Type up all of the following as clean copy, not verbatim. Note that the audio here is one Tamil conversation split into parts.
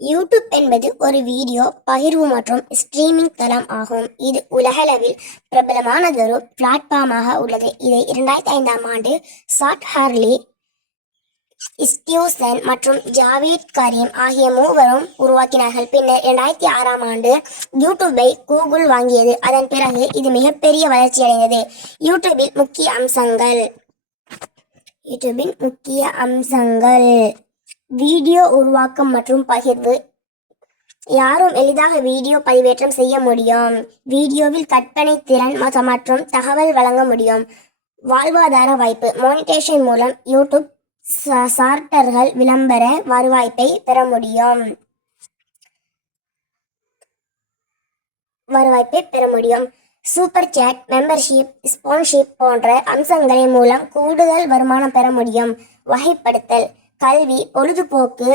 யூடியூப் என்பது ஒரு வீடியோ பகிர்வு மற்றும் ஸ்ட்ரீமிங் தளம் ஆகும். இது உலகளவில் பிரபலமானதொரு பிளாட்ஃபார்மாக உள்ளது. இதை 2005ஆம் ஆண்டு சாட் ஹார்லி, ஸ்டீவ்சன் மற்றும் ஜாவேத் கரீம் ஆகிய மூவரும் உருவாக்கினார்கள். பின்னர் 2006ஆம் ஆண்டு யூடியூபை கூகுள் வாங்கியது. அதன் பிறகு இது மிகப்பெரிய வளர்ச்சியடைந்தது. யூடியூபின் முக்கிய அம்சங்கள் வீடியோ உருவாக்கம் மற்றும் பகிர்வு. யாரும் எளிதாக வீடியோ பதிவேற்றம் செய்ய முடியும். வீடியோவில் கற்பனை திறன் மற்றும் தகவல் வழங்க முடியும். வாழ்வாதார வாய்ப்பு. மானிட்டேஷன் மூலம் யூடியூப் சார்ட்டர்கள் விளம்பர வருவாய்ப்பை பெற முடியும். சூப்பர் சேட், மெம்பர்ஷிப், ஸ்பான்சர்ஷிப் போன்ற அம்சங்களின் மூலம் கூடுதல் வருமானம் பெற முடியும். வகைப்படுத்தல். கல்வி, பொழுதுபோக்கு,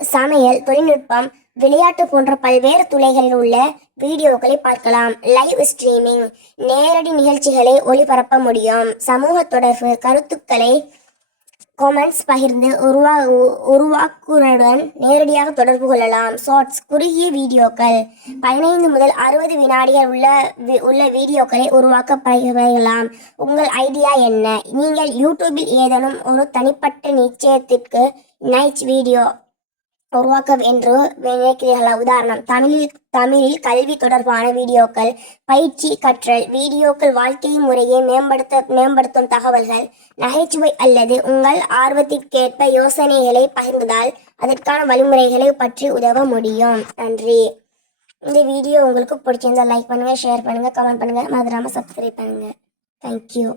சமையல், தொழில்நுட்பம், விளையாட்டு போன்ற பல்வேறு துறைகளில் உள்ள வீடியோக்களை பார்க்கலாம். லைவ் ஸ்ட்ரீமிங், நேரடி நிகழ்ச்சிகளை ஒளிபரப்ப முடியும். சமூக தொடர்பு, கருத்துக்களை கொமெண்ட்ஸ் பகிர்ந்து உருவாக்குடன் நேரடியாக தொடர்பு கொள்ளலாம். ஷார்ட்ஸ், குறுகிய வீடியோக்கள், 15 முதல் 60 வினாடிகள் உள்ள வீடியோக்களை உருவாக்க பகிரலாம். உங்கள் ஐடியா என்ன? நீங்கள் யூடியூபில் ஏதேனும் ஒரு தனிப்பட்ட நிச்சயத்திற்கு நைச் வீடியோ உருவாக்க என்று நினைக்கிறீர்களா? உதாரணம், தமிழில் கல்வி தொடர்பான வீடியோக்கள், பயிற்சி, கற்றல் வீடியோக்கள், வாழ்க்கை முறையை மேம்படுத்தும் தகவல்கள், நகைச்சுவை அல்லது உங்கள் ஆர்வத்திற்கேற்ப யோசனைகளை பகிர்ந்தால் அதற்கான வழிமுறைகளை பற்றி உதவ முடியும். நன்றி. இந்த வீடியோ உங்களுக்கு பிடிச்சிருந்தா லைக் பண்ணுங்க, ஷேர் பண்ணுங்க, கமெண்ட் பண்ணுங்க, மறந்துடாம சப்ஸ்கிரைப் பண்ணுங்க. தேங்க்யூ.